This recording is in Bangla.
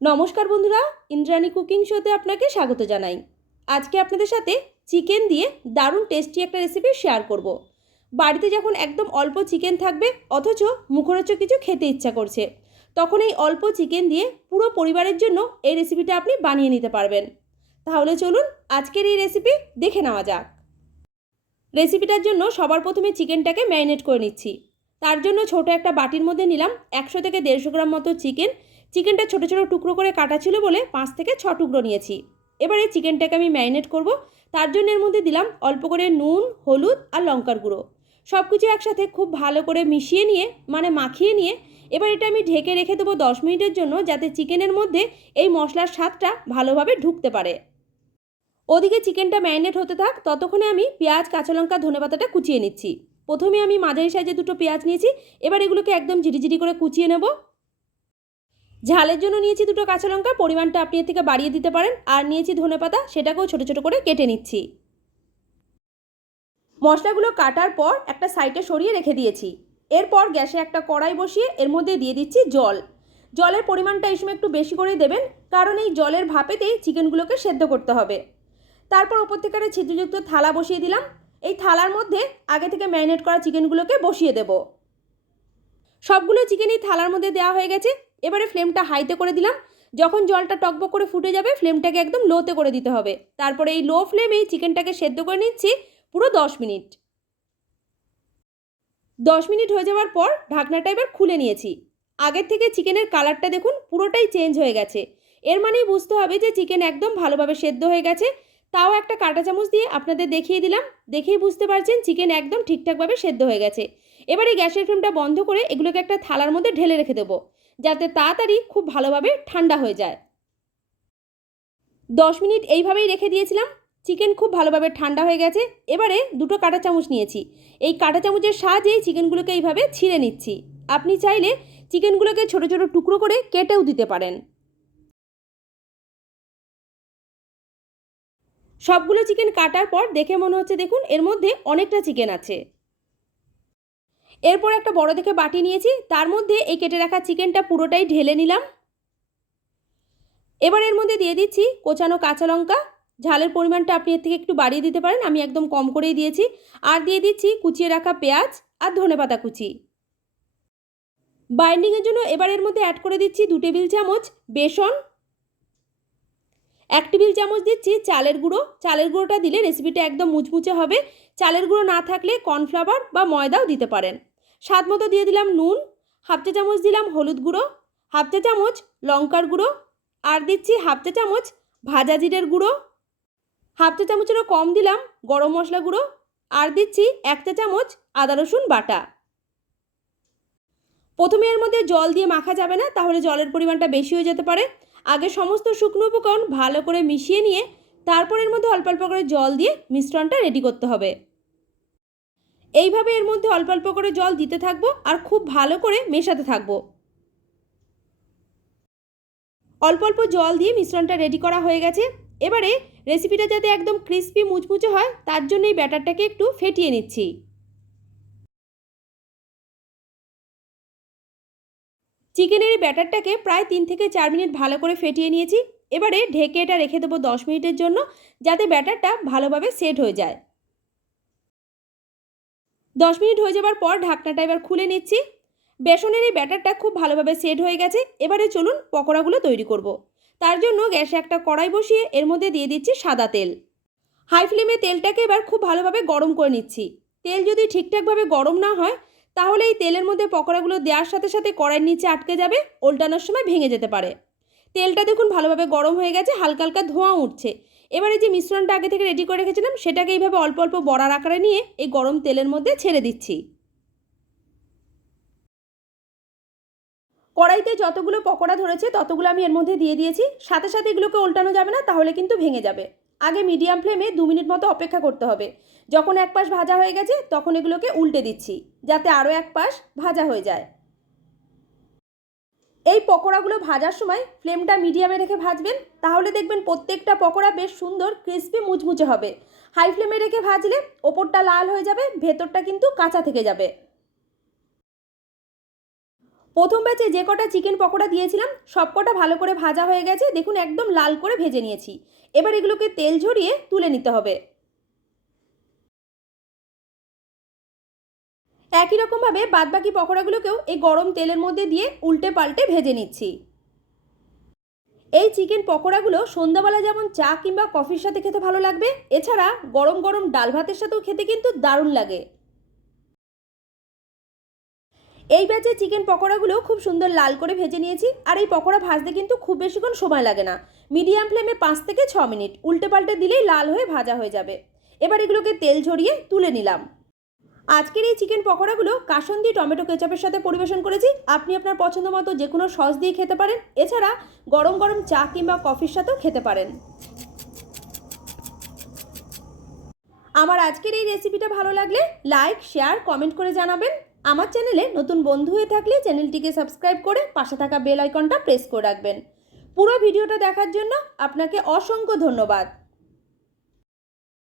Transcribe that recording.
নমস্কার বন্ধুরা, ইন্দ্রাণী কুকিং শোতে আপনাকে স্বাগত জানাই। আজকে আপনাদের সাথে চিকেন দিয়ে দারুণ টেস্টি একটা রেসিপি শেয়ার করব। বাড়িতে যখন একদম অল্প চিকেন থাকবে, অথচ মুখরোচক কিছু খেতে ইচ্ছা করছে, তখন এই অল্প চিকেন দিয়ে পুরো পরিবারের জন্য এই রেসিপিটা আপনি বানিয়ে নিতে পারবেন। তাহলে চলুন আজকের এই রেসিপি দেখে নেওয়া যাক। রেসিপিটার জন্য সবার প্রথমে চিকেনটাকে ম্যারিনেট করে নিচ্ছি। তার জন্য ছোট একটা বাটির মধ্যে নিলাম একশো থেকে দেড়শো গ্রাম মতো চিকেন চিকেনটা ছোটো ছোটো টুকরো করে কাটা ছিল বলে পাঁচ থেকে ছ টুকরো নিয়েছি। এবারে চিকেনটাকে আমি ম্যারিনেট করব। তার জন্য এর মধ্যে দিলাম অল্প করে নুন, হলুদ আর লঙ্কার গুঁড়ো। সব কিছু একসাথে খুব ভালো করে মিশিয়ে নিয়ে মানে মাখিয়ে নিয়ে, এবার এটা আমি ঢেকে রেখে দেবো দশ মিনিটের জন্য যাতে চিকেনের মধ্যে এই মশলার স্বাদটা ভালোভাবে ঢুকতে পারে। ওদিকে চিকেনটা ম্যারিনেট হতে থাক, ততক্ষণে আমি পেঁয়াজ, কাঁচা লঙ্কা ধনেপাতাটা কুচিয়ে নিচ্ছি। প্রথমে আমি মাঝারি সাইজে দুটো পেঁয়াজ নিয়েছি, এবার এগুলোকে একদম ঝিরিঝিরি করে কুচিয়ে নেব। ঝালের জন্য নিয়েছি দুটো কাঁচা লঙ্কা, পরিমাণটা আপনি এর থেকে বাড়িয়ে দিতে পারেন। আর নিয়েছি ধনেপাতা সেটাকেও ছোটো ছোটো করে কেটে নিচ্ছি। মশলাগুলো কাটার পর একটা সাইডে সরিয়ে রেখে দিয়েছি। এরপর গ্যাসে একটা কড়াই বসিয়ে এর মধ্যে দিয়ে দিচ্ছি জল। জলের পরিমাণটা এই সময় একটু বেশি করেই দেবেন, কারণ এই জলের ভাপেতেই চিকেনগুলোকে সেদ্ধ করতে হবে। তারপর ওপর থেকে একটা ছিদ্রযুক্ত থালা বসিয়ে দিলাম। এই থালার মধ্যে আগে থেকে ম্যারিনেট করা চিকেনগুলোকে বসিয়ে দেব। সবগুলো চিকেন এই থালার মধ্যে দেওয়া হয়ে গেছে। এবারে ফ্লেমটা হাইতে করে দিলাম। যখন জলটা টকবক করে ফুটে যাবে, ফ্লেমটাকে একদম লোতে করে দিতে হবে। তারপরে এই লো ফ্লেমেই চিকেনটাকে সেদ্ধ করে নিচ্ছি পুরো দশ মিনিট। দশ মিনিট হয়ে যাওয়ার পর ঢাকনাটা এবার খুলে নিয়েছি। আগের থেকে চিকেনের কালারটা দেখুন, পুরোটাই চেঞ্জ হয়ে গেছে। এর মানেই বুঝতে হবে যে চিকেন একদম ভালোভাবে সেদ্ধ হয়ে গেছে। তাও একটা কাঁটা চামচ দিয়ে আপনাদের দেখিয়ে দিলাম। দেখেই বুঝতে পারছেন চিকেন একদম ঠিকঠাকভাবে সেদ্ধ হয়ে গেছে। এবারে গ্যাসের ফ্লেমটা বন্ধ করে এগুলোকে একটা থালার মধ্যে ঢেলে রেখে দেবো। যাতে তাড়াতাড়ি খুব ভালোভাবে ঠান্ডা হয়ে যায়। দশ মিনিট এইভাবেই রেখে দিয়েছিলাম। চিকেন খুব ভালোভাবে ঠান্ডা হয়ে গেছে। এবারে দুটো কাঁটা চামচ নিয়েছি। এই কাঁটা চামচের সাহায্যেই চিকেনগুলোকে এইভাবে ছিঁড়ে নিচ্ছি। আপনি চাইলে চিকেনগুলোকে ছোটো ছোটো টুকরো করে কেটেও দিতে পারেন। সবগুলো চিকেন কাটার পর দেখে মনে হচ্ছে, দেখুন, এর মধ্যে অনেকটা চিকেন আছে। এরপর একটা বড় দেখে বাটি নিয়েছি, তার মধ্যে এই কেটে রাখা চিকেনটা পুরোটাই ঢেলে নিলাম। এবার এর মধ্যে দিয়ে দিচ্ছি কোচানো কাঁচা লঙ্কা। ঝালের পরিমাণটা আপনি এর থেকে একটু বাড়িয়ে দিতে পারেন, আমি একদম কম করেই দিয়েছি। আর দিয়ে দিচ্ছি কুচিয়ে রাখা পেঁয়াজ আর ধনেপাতা কুচি। বাইন্ডিংয়ের জন্য এবার এর মধ্যে অ্যাড করে দিচ্ছি দু টেবিল চামচ বেসন। এক টেবিল চামচ দিচ্ছি চালের গুঁড়ো। চালের গুঁড়োটা দিলে রেসিপিটা একদম মুচমুচে হবে। চালের গুঁড়ো না থাকলে কর্নফ্লাওয়ার বা ময়দাও দিতে পারেন। স্বাদ মতো দিয়ে দিলাম নুন, হাফ চা চামচ দিলাম হলুদ গুঁড়ো, হাফ চা চামচ লঙ্কার গুঁড়ো, আর দিচ্ছি হাফ চা চামচ ভাজা জিরের গুঁড়ো। হাফ চা চামচেরও কম দিলাম গরম মশলা গুঁড়ো, আর দিচ্ছি এক চা চামচ আদা রসুন বাটা। প্রথমে এর মধ্যে জল দিয়ে মাখা যাবে না, তাহলে জলের পরিমাণটা বেশি হয়ে যেতে পারে। আগে সমস্ত শুকনো উপকরণ ভালো করে মিশিয়ে নিয়ে, তারপর এর মধ্যে অল্প অল্প করে জল দিয়ে মিশ্রণটা রেডি করতে হবে। এইভাবে এর মধ্যে অল্প অল্প করে জল দিতে থাকব আর খুব ভালো করে মেশাতে থাকব। অল্প অল্প জল দিয়ে মিশ্রণটা রেডি করা হয়ে গেছে। এবারে রেসিপিটা যাতে একদম ক্রিস্পি মুচমুচে হয়, তার জন্য এই ব্যাটারটাকে একটু ফেটিয়ে নিচ্ছি। চিকেনের এই ব্যাটারটাকে প্রায় তিন থেকে চার মিনিট ভালো করে ফেটিয়ে নিয়েছি। এবারে ঢেকে এটা রেখে দেবো দশ মিনিটের জন্য, যাতে ব্যাটারটা ভালোভাবে সেট হয়ে যায়। দশ মিনিট হয়ে যাবার পর ঢাকনাটা এবার খুলে নিচ্ছি। বেসনের এই ব্যাটারটা খুব ভালোভাবে সেট হয়ে গেছে। এবারে চলুন পকোড়াগুলো তৈরি করব। তার জন্য গ্যাসে একটা কড়াই বসিয়ে এর মধ্যে দিয়ে দিচ্ছি সাদা তেল। হাই ফ্লেমে তেলটাকে এবার খুব ভালোভাবে গরম করে নিচ্ছি। তেল যদি ঠিকঠাকভাবে গরম না হয়, তাহলে এই তেলের মধ্যে পকোড়াগুলো দেওয়ার সাথে সাথে কড়াইয়ের নিচে আটকে যাবে, উল্টানোর সময় ভেঙে যেতে পারে। তেলটা দেখুন ভালোভাবে গরম হয়ে গেছে, হালকা হালকা ধোঁয়া উঠছে। এবারে যে মিশ্রণটা আগে থেকে রেডি করে রেখেছিলাম, সেটাকে এইভাবে অল্প অল্প বড়ার আকারে নিয়ে এই গরম তেলের মধ্যে ছেড়ে দিচ্ছি। কড়াইতে যতগুলো পকোড়া ধরেছে, ততগুলো আমি এর মধ্যে দিয়ে দিয়েছি। সাথে সাথে এগুলোকে উল্টানো যাবে না, তাহলে কিন্তু ভেঙে যাবে। আগে মিডিয়াম ফ্লেমে দু মিনিট মতো অপেক্ষা করতে হবে। যখন এক পাশ ভাজা হয়ে গেছে, তখন এগুলোকে উল্টে দিচ্ছি, যাতে আরও এক পাশ ভাজা হয়ে যায়। এই পকোড়াগুলো ভাজার সময় ফ্লেমটা মিডিয়ামে রেখে ভাজবেন। তাহলে দেখবেন প্রত্যেকটা পকোড়া বেশ সুন্দর, ক্রিস্পি, মুচমুচে হবে। হাই ফ্লেমে রেখে ভাজলে ওপরটা লাল হয়ে যাবে, ভেতরটা কিন্তু কাঁচা থেকে যাবে। প্রথম ব্যাচে যে কটা চিকেন পকোড়া দিয়েছিলাম, সব কটা ভালো করে ভাজা হয়ে গেছে। দেখুন, একদম লাল করে ভেজে নিয়েছি। এবার এগুলোকে তেল ঝরিয়ে তুলে নিতে হবে। একই রকমভাবে বাদবাকি পকোড়াগুলোকেও এই গরম তেলের মধ্যে দিয়ে উল্টে পাল্টে ভেজে নিচ্ছি। এই চিকেন পকোড়াগুলো সন্ধ্যাবেলা যেমন চা কিংবা কফির সাথে খেতে ভালো লাগবে, এছাড়া গরম গরম ডাল ভাতের সাথেও খেতে কিন্তু দারুণ লাগে। এই ব্যাচে চিকেন পকোড়াগুলো খুব সুন্দর লাল করে ভেজে নিয়েছি, আর এই পকোড়া ভাজতে কিন্তু খুব বেশিক্ষণ সময় লাগে না। মিডিয়াম ফ্লেমে পাঁচ থেকে ছ মিনিট, উল্টে পাল্টে দিলেই লাল হয়ে ভাজা হয়ে যাবে। এবার এগুলোকে তেল ঝরিয়ে তুলে নিলাম। আজকের এই চিকেন পকোড়াগুলো কাসন্দি টমেটো কেচাপের সাথে পরিবেশন করেছি। আপনি আপনার পছন্দ মতো যে কোনো সস দিয়ে খেতে পারেন। এছাড়া গরম গরম চা কিংবা কফির সাথেও খেতে পারেন। আমার আজকের এই রেসিপিটা ভালো লাগলে লাইক, শেয়ার, কমেন্ট করে জানাবেন। আমার চ্যানেলে নতুন বন্ধু হয়ে থাকলে চ্যানেলটিকে সাবস্ক্রাইব করে পাশে থাকা বেল আইকনটা প্রেস করে রাখবেন। পুরো ভিডিওটা দেখার জন্য আপনাকে অসংখ্য ধন্যবাদ।